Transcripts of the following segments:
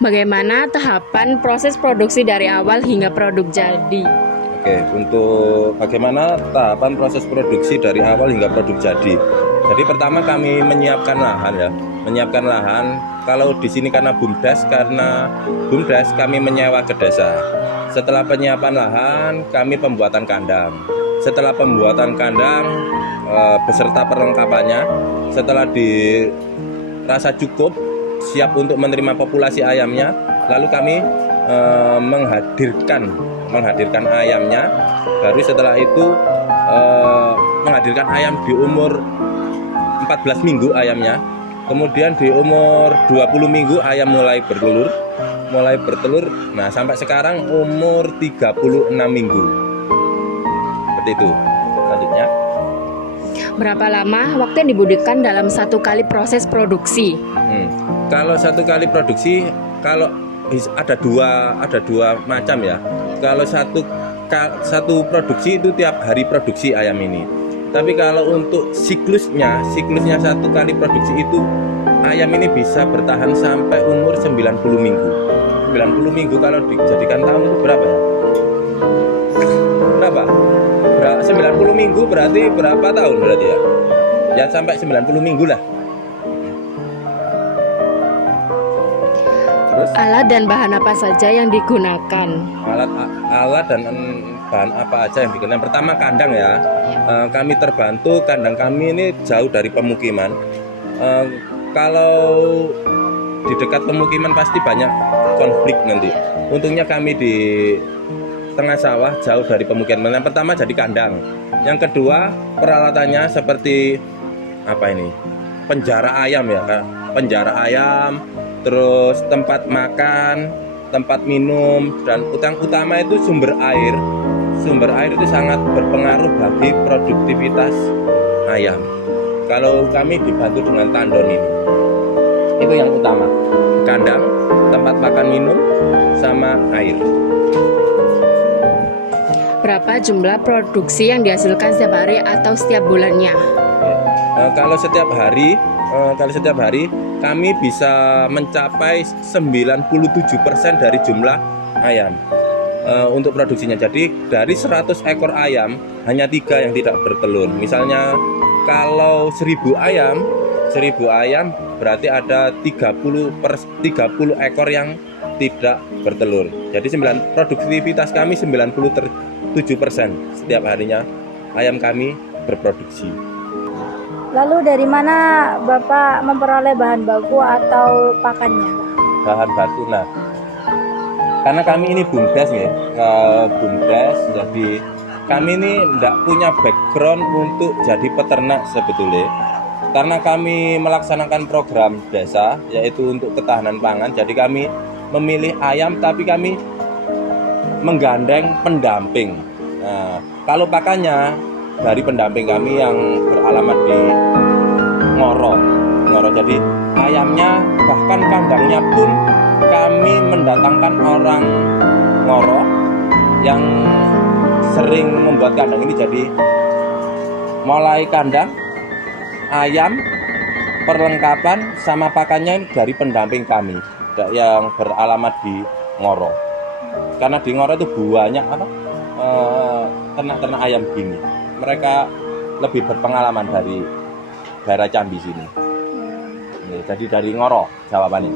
Bagaimana tahapan proses produksi dari awal hingga produk jadi? Oke, untuk bagaimana tahapan proses produksi dari awal hingga produk jadi. Jadi pertama kami menyiapkan lahan ya, menyiapkan lahan. Kalau di sini karena BUMDes kami menyewa ke desa. Setelah penyiapan lahan, kami pembuatan kandang. Setelah pembuatan kandang beserta perlengkapannya, setelah dirasa cukup siap untuk menerima populasi ayamnya, lalu kami menghadirkan ayamnya. Baru setelah itu menghadirkan ayam di umur 14 minggu ayamnya. Kemudian di umur 20 minggu ayam mulai bertelur. Nah, sampai sekarang umur 36 minggu. Seperti itu. Selanjutnya. Berapa lama waktu yang dibutuhkan dalam satu kali proses produksi? Kalau satu kali produksi, kalau ada dua macam ya. Kalau satu produksi itu tiap hari produksi ayam ini. Tapi kalau untuk siklusnya satu kali produksi itu ayam ini bisa bertahan sampai umur 90 minggu. 90 minggu kalau dijadikan tahun itu berapa ya? Berapa? 90 minggu berarti berapa tahun berarti ya? Ya sampai 90 minggu lah. Terus Alat dan bahan apa saja yang digunakan? Alat dan bahan apa aja yang digunakan. Pertama kandang ya. Kami terbantu, kandang kami ini jauh dari pemukiman. Kalau di dekat pemukiman pasti banyak konflik nanti. Untungnya kami di tengah sawah jauh dari pemukiman. Yang pertama jadi kandang. Yang kedua peralatannya seperti apa ini? Penjara ayam ya, Kak. Penjara ayam, terus tempat makan, tempat minum, dan utama itu sumber air. Sumber air itu sangat berpengaruh bagi produktivitas ayam. Kalau kami dibantu dengan tandon ini, itu yang utama. Kandang, tempat makan minum, sama air. Berapa jumlah produksi yang dihasilkan setiap hari atau setiap bulannya? Kalau setiap hari kami bisa mencapai 97% dari jumlah ayam untuk produksinya. Jadi dari 100 ekor ayam hanya 3 yang tidak bertelur. Misalnya kalau 1000 ayam berarti ada 30 ekor yang tidak bertelur. Jadi produktivitas kami 97% setiap harinya ayam kami berproduksi. Lalu dari mana Bapak memperoleh bahan baku atau pakannya? Bahan baku, nah karena kami ini BUMDes ya, BUMDes, jadi kami ini tidak punya background untuk jadi peternak sebetulnya. Karena kami melaksanakan program desa yaitu untuk ketahanan pangan, jadi kami memilih ayam tapi kami menggandeng pendamping. Nah, kalau pakannya dari pendamping kami yang beralamat di Ngoro. Jadi ayamnya bahkan kandangnya pun kami mendatangkan orang Ngoro yang sering membuat kandang ini. Jadi mulai kandang, ayam, perlengkapan sama pakannya dari pendamping kami yang beralamat di Ngoro. Karena di Ngoro itu banyak ternak-ternak ayam gini. Mereka lebih berpengalaman dari daerah Jambi sini. Jadi dari Ngoro jawabannya.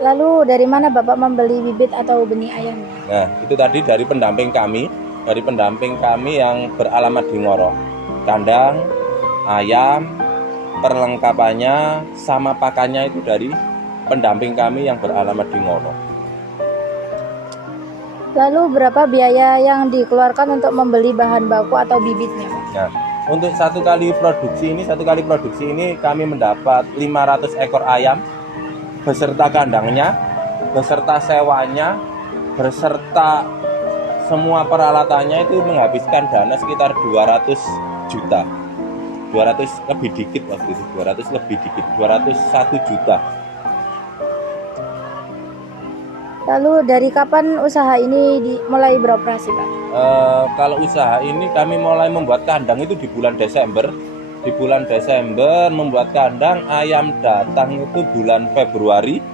Lalu dari mana Bapak membeli bibit atau benih ayam? Nah, itu tadi dari pendamping kami yang beralamat di Ngoro. Kandang, ayam, perlengkapannya sama pakannya itu dari pendamping kami yang beralamat di Ngoro. Lalu berapa biaya yang dikeluarkan untuk membeli bahan baku atau bibitnya, Pak? Nah, untuk satu kali produksi ini kami mendapat 500 ekor ayam beserta kandangnya, beserta sewanya, beserta semua peralatannya itu menghabiskan dana sekitar 200 juta. 200 lebih dikit waktu itu, 201 juta. Lalu dari kapan usaha ini mulai beroperasi, Pak? Kalau usaha ini kami mulai membuat kandang itu di bulan Desember di bulan Desember membuat kandang, ayam datang itu bulan Februari,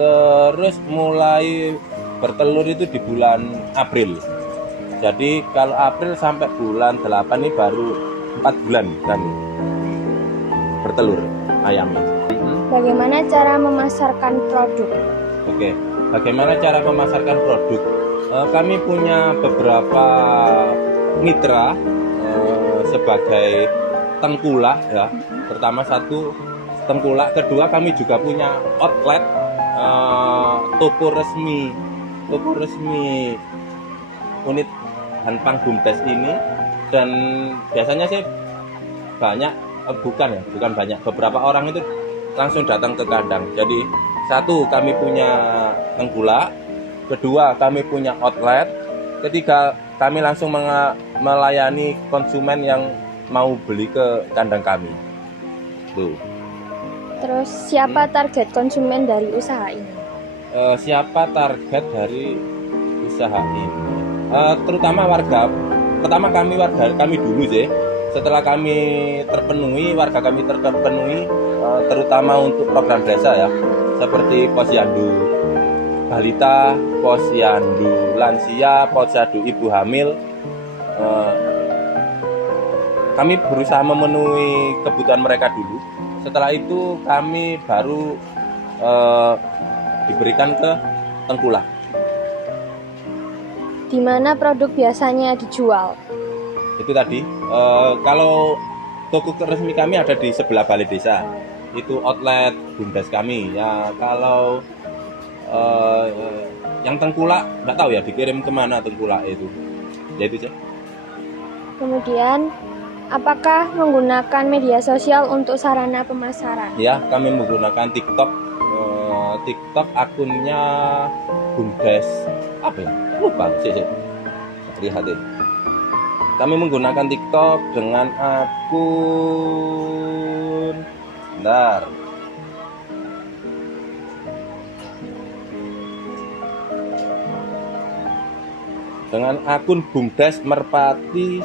terus mulai bertelur itu di bulan April. Jadi kalau April sampai bulan 8 ini baru 4 bulan kami bertelur ayamnya. Bagaimana cara memasarkan produk? Oke, bagaimana cara memasarkan produk? Kami punya beberapa mitra sebagai tengkulak ya. Pertama satu tengkulak, kedua kami juga punya outlet toko resmi unit Hanpang Bumdes ini, dan biasanya sih banyak bukan banyak, beberapa orang itu langsung datang ke kandang. Jadi satu kami punya tengkulak, kedua kami punya outlet, ketiga kami langsung melayani konsumen yang mau beli ke kandang kami. Tuh. Terus siapa target konsumen dari usaha ini? Siapa target dari usaha ini? Terutama warga. Pertama kami dulu sih. Setelah kami terpenuhi, warga kami terpenuhi, terutama untuk program desa ya, seperti posyandu balita, posyandu lansia, posyandu ibu hamil. Kami berusaha memenuhi kebutuhan mereka dulu. Setelah itu kami baru diberikan ke tengkulak. Di mana produk biasanya dijual? Itu tadi, kalau toko resmi kami ada di sebelah balai desa, itu outlet Bumdes kami ya. Kalau yang tengkulak nggak tahu ya dikirim kemana tengkulak itu, ya itu sih. Kemudian apakah menggunakan media sosial untuk sarana pemasaran? Ya, kami menggunakan TikTok. TikTok akunnya Bumdes apa ya? Lupa sih. Lihat deh. Kami menggunakan TikTok dengan akun Bumdes Merpati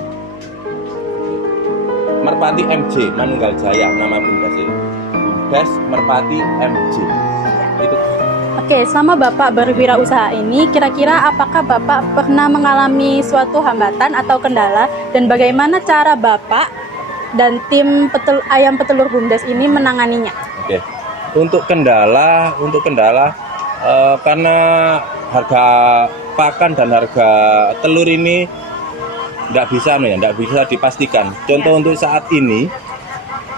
MJ Manunggal Jaya, nama Bumdes ini. Bumdes Merpati MJ. Itu. Oke, selama Bapak berwirausaha ini, kira-kira apakah Bapak pernah mengalami suatu hambatan atau kendala, dan bagaimana cara Bapak dan tim ayam petelur Bumdes ini menanganinya? Oke, untuk kendala karena harga pakan dan harga telur ini nggak bisa dipastikan. Contoh untuk saat ini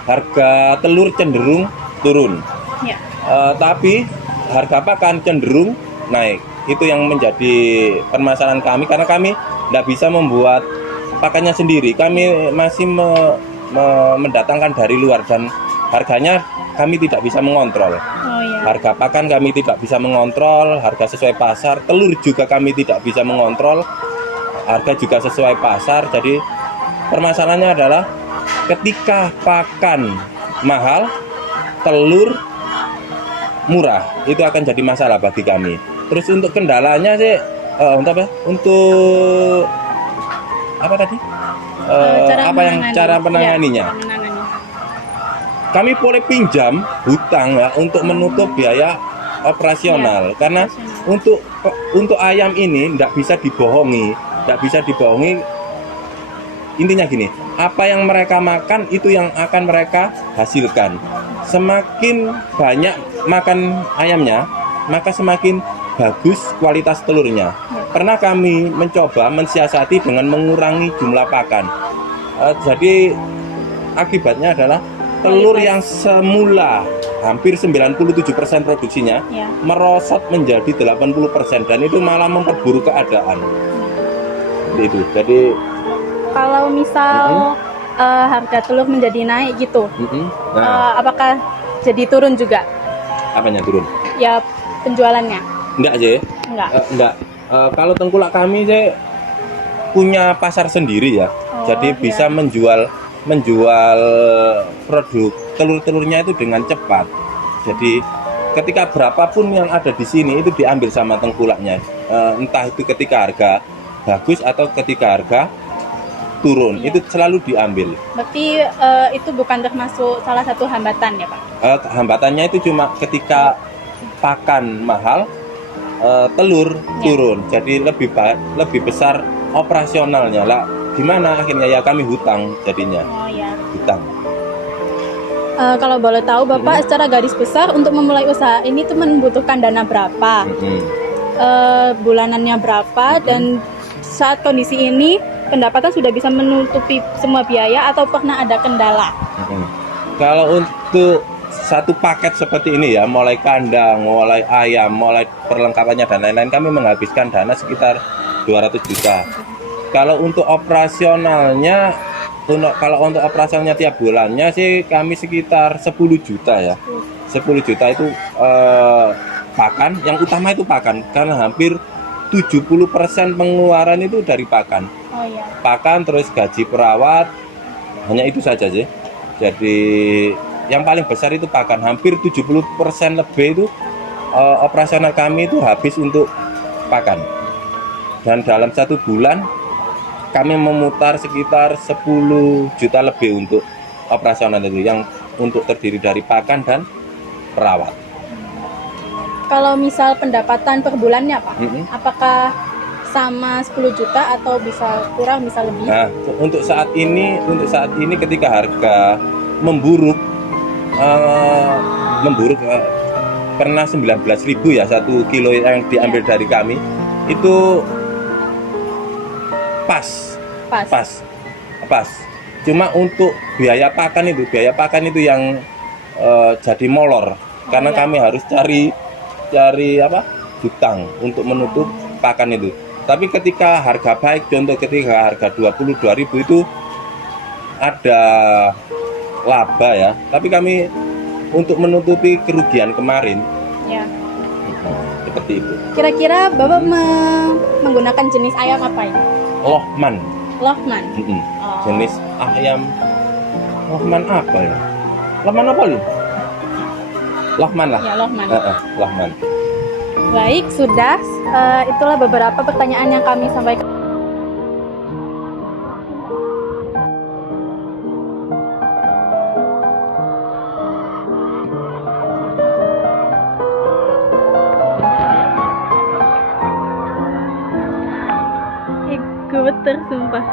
harga telur cenderung turun, Ya. Tapi harga pakan cenderung naik. Itu yang menjadi permasalahan kami, karena kami tidak bisa membuat pakannya sendiri. Kami masih mendatangkan dari luar, dan harganya kami tidak bisa mengontrol. Harga pakan kami tidak bisa mengontrol, harga sesuai pasar. Telur juga kami tidak bisa mengontrol, harga juga sesuai pasar. Jadi permasalahannya adalah ketika pakan mahal, telur murah, itu akan jadi masalah bagi kami. Terus untuk kendalanya sih untuk apa tadi? Cara menanganinya? Kami boleh pinjam hutang ya, untuk menutup biaya operasional, karena untuk ayam ini tidak bisa dibohongi. Intinya gini, apa yang mereka makan itu yang akan mereka hasilkan. Semakin banyak makan ayamnya, maka semakin bagus kualitas telurnya. Pernah kami mencoba mensiasati dengan mengurangi jumlah pakan. Jadi akibatnya adalah telur yang semula hampir 97% produksinya merosot menjadi 80%, dan itu malah memperburuk keadaan. Itu. Jadi kalau misal harga telur menjadi naik gitu, apakah jadi turun juga? Apanya turun? Ya, penjualannya. Enggak sih. Enggak. Kalau tengkulak kami sih punya pasar sendiri ya. Jadi bisa menjual produk telur-telurnya itu dengan cepat. Jadi ketika berapapun yang ada di sini itu diambil sama tengkulaknya. Entah itu ketika harga bagus atau ketika harga turun, Iya. itu selalu diambil. Berarti itu bukan termasuk salah satu hambatan ya Pak? Hambatannya itu cuma ketika pakan mahal, telur turun, jadi lebih besar operasionalnya lah. Gimana akhirnya ya kami hutang jadinya, Oh ya. hutang. Kalau boleh tahu Bapak secara garis besar untuk memulai usaha ini tuh membutuhkan dana berapa? Mm-mm. Bulanannya berapa? Dan saat kondisi ini pendapatan sudah bisa menutupi semua biaya atau pernah ada kendala? Mm-mm. Kalau untuk satu paket seperti ini ya, mulai kandang, mulai ayam, mulai perlengkapannya dan lain-lain, kami menghabiskan dana sekitar 200 juta. Kalau untuk operasionalnya, kalau untuk operasionalnya tiap bulannya sih kami sekitar 10 juta ya. 10 juta itu pakan, yang utama itu pakan, karena hampir 70% pengeluaran itu dari pakan. Oh ya. Pakan terus gaji perawat, hanya itu saja sih. Jadi yang paling besar itu pakan, hampir 70% lebih itu operasional kami itu habis untuk pakan. Dan dalam 1 bulan kami memutar sekitar 10 juta lebih untuk operasional itu, yang untuk terdiri dari pakan dan perawat. Kalau misal pendapatan per bulannya Pak, Mm-mm. apakah sama 10 juta atau bisa kurang, bisa lebih? Nah, untuk saat ini ketika harga memburuk, pernah 19.000 ya 1 kilo yang diambil dari kami, itu pas. Cuma untuk biaya pakan itu yang jadi molor, karena iya. kami harus cari hutang untuk menutup pakan itu. Tapi ketika harga baik, contoh ketika harga 22.000 itu ada laba ya. Tapi kami untuk menutupi kerugian kemarin Ya. seperti itu. Kira-kira Bapak menggunakan jenis ayam apa ini? Lohman. Lohman. Mm-mm. Oh. Jenis ayam Lohman apa ya? Lohman apa lu? Lohman lah. Ya, Lohman. Lohman. Baik, sudah. Itulah beberapa pertanyaan yang kami sampaikan. Gue tersumpah.